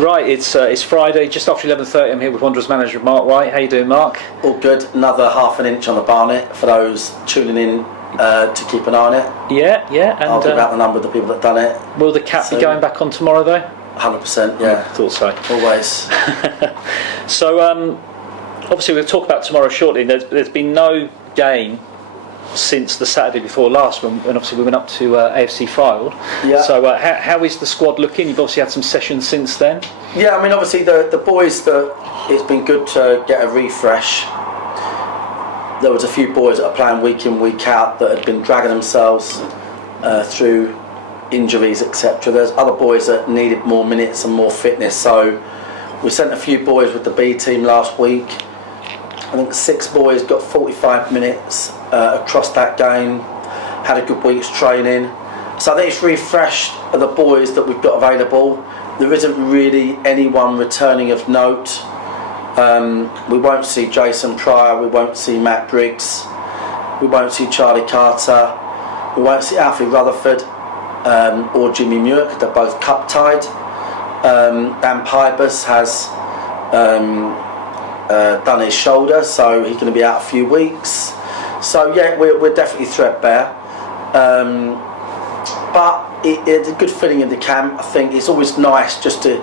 Right, it's Friday, just after 11:30. I'm here with Wanderers manager Mark White. How you doing, Mark? All good. Another half an inch on the barnet for those tuning in to keep an eye on it. Yeah. And I'll give out the number of the people that done it. Will the cap be going back on tomorrow, though? 100%, yeah. I thought so. Always. So, obviously, we'll talk about tomorrow shortly. There's been no game since the Saturday before last, when obviously we went up to AFC Fylde. Yeah. So how is the squad looking? You've obviously had some sessions since then. Yeah, I mean, obviously the boys, it's been good to get a refresh. There was a few boys that are playing week in, week out that had been dragging themselves through injuries, etc. There's other boys that needed more minutes and more fitness. So we sent a few boys with the B team last week. I think 6 boys got 45 minutes across that game, had a good week's training. So I think it's refreshed the boys that we've got available. There isn't really anyone returning of note. We won't see Jason Pryor, we won't see Matt Briggs, we won't see Charlie Carter, we won't see Alfie Rutherford or Jimmy Muir, because they're both cup tied. Dan Pybus has done his shoulder, so he's going to be out a few weeks. So yeah, we're definitely threadbare, but it's a good feeling in the camp. I think it's always nice just to,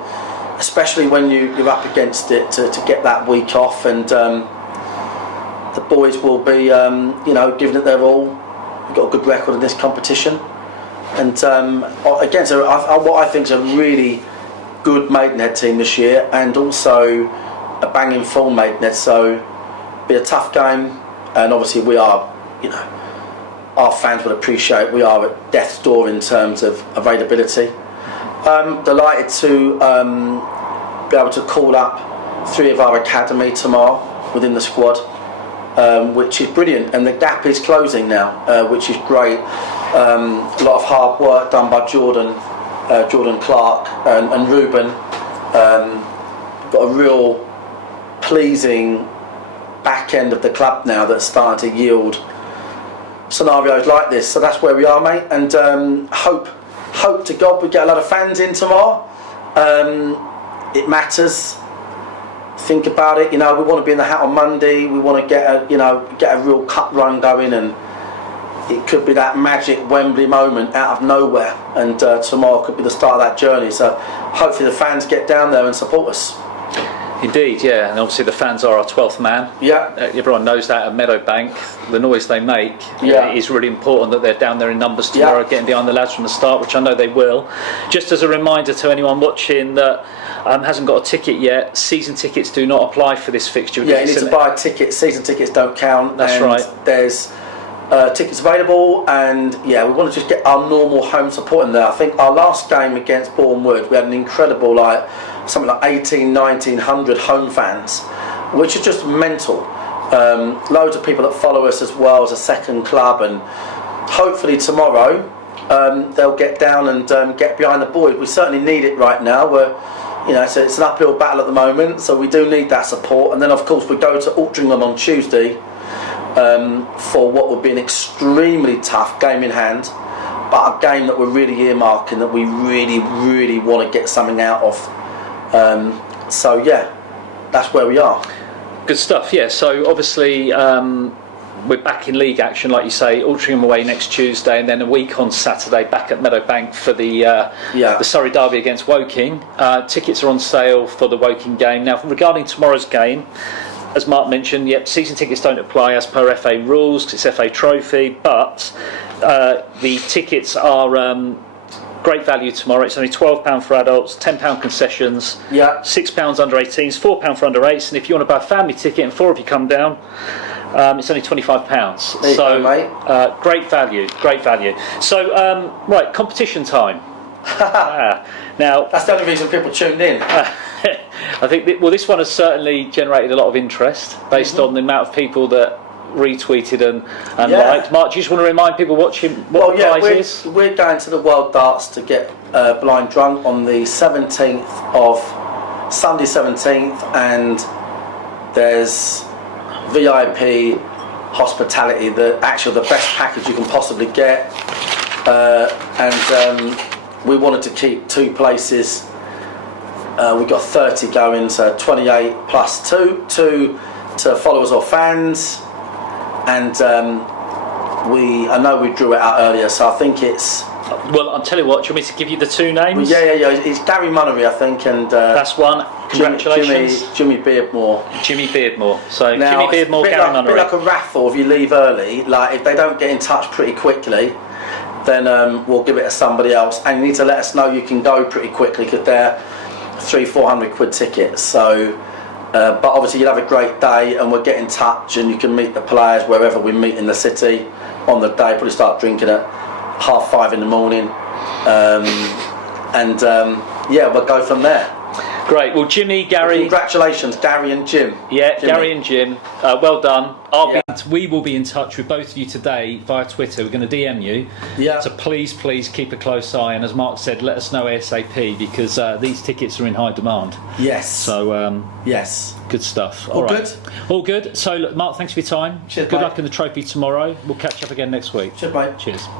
especially when you're up against it, to get that week off, and the boys will be giving it their all. We've got a good record in this competition, and against what I think is a really good Maidenhead team this year, and also a banging full Maidenhead, so it'll be a tough game. And obviously we are, our fans will appreciate we are at death's door in terms of availability. Delighted to be able to call up 3 of our academy tomorrow within the squad, which is brilliant, and the gap is closing now, which is great. A lot of hard work done by Jordan Clark and Ruben. Got a real pleasing back end of the club now that's starting to yield scenarios like this. So that's where we are, mate, and hope to God we get a lot of fans in tomorrow. It matters. Think about it. We want to be in the hat on Monday. We want to get a real cup run going, and it could be that magic Wembley moment out of nowhere, and tomorrow could be the start of that journey. So hopefully the fans get down there and support us. Indeed, yeah, and obviously the fans are our 12th man. Yeah. Everyone knows that at Meadowbank. The noise they make is really important, that they're down there in numbers tomorrow, getting behind the lads from the start, which I know they will. Just as a reminder to anyone watching that hasn't got a ticket yet, season tickets do not apply for this fixture. Yeah, you need to buy tickets. Season tickets don't count. That's right. There's tickets available, and we want to just get our normal home support in there. I think our last game against Bournemouth, we had an incredible something like 1900 home fans, which is just mental. Loads of people that follow us as well as a second club, and hopefully tomorrow they'll get down and get behind the boys. We certainly need it right now. So it's an uphill battle at the moment, so we do need that support. And then of course we go to Altrincham on Tuesday for what would be an extremely tough game in hand, but a game that we're really earmarking, that we really, really want to get something out of. So yeah, that's where we are. Good stuff. Yeah. So obviously we're back in league action, like you say. Altrincham away next Tuesday, and then a week on Saturday back at Meadowbank for the Surrey derby against Woking. Tickets are on sale for the Woking game. Now, regarding tomorrow's game, as Mark mentioned, season tickets don't apply as per FA rules because it's FA Trophy, but the tickets are great value tomorrow. It's only £12 for adults, £10 concessions, £6 under 18s, £4 for under 8s, and if you want to buy a family ticket and 4 of you come down, it's only £25. There you go, mate. Great value. So, right, competition time. Now, that's the only reason people tuned in. I think this one has certainly generated a lot of interest based on the amount of people that retweeted and liked. Mark, do you just want to remind people watching what the prize is? We're going to the World Darts to get blind drunk on the 17th of Sunday 17th, and there's VIP hospitality, the best package you can possibly get, and we wanted to keep 2 places we've got 30 going, so 28 plus 2 to followers or fans, and I know we drew it out earlier, so I think it's. Well, I'll tell you what. Do you want me to give you the two names? Yeah. It's Gary Munnery, I think, and that's one. Congratulations, Jimmy Beardmore. Jimmy Beardmore. So now, Jimmy Beardmore, Gary Munnery. A bit like a raffle. If you leave early, like if they don't get in touch pretty quickly, then we'll give it to somebody else. And you need to let us know you can go pretty quickly because they're £300-400 tickets. So. But obviously you'll have a great day, and we'll get in touch, and you can meet the players wherever we meet in the city on the day. Probably start drinking at 5:30 in the morning, yeah, we'll go from there. Great. Well, Jimmy, Gary. Congratulations, Gary and Jim. Yeah, Jimmy. Gary and Jim. Well done. We will be in touch with both of you today via Twitter. We're going to DM you. Yeah. So please keep a close eye. And as Mark said, let us know ASAP because these tickets are in high demand. Yes. So yes. Good stuff. All right. Good. All good. So look, Mark, thanks for your time. Cheers. Good mate. luck in the trophy tomorrow. We'll catch up again next week. Cheers, mate. Cheers.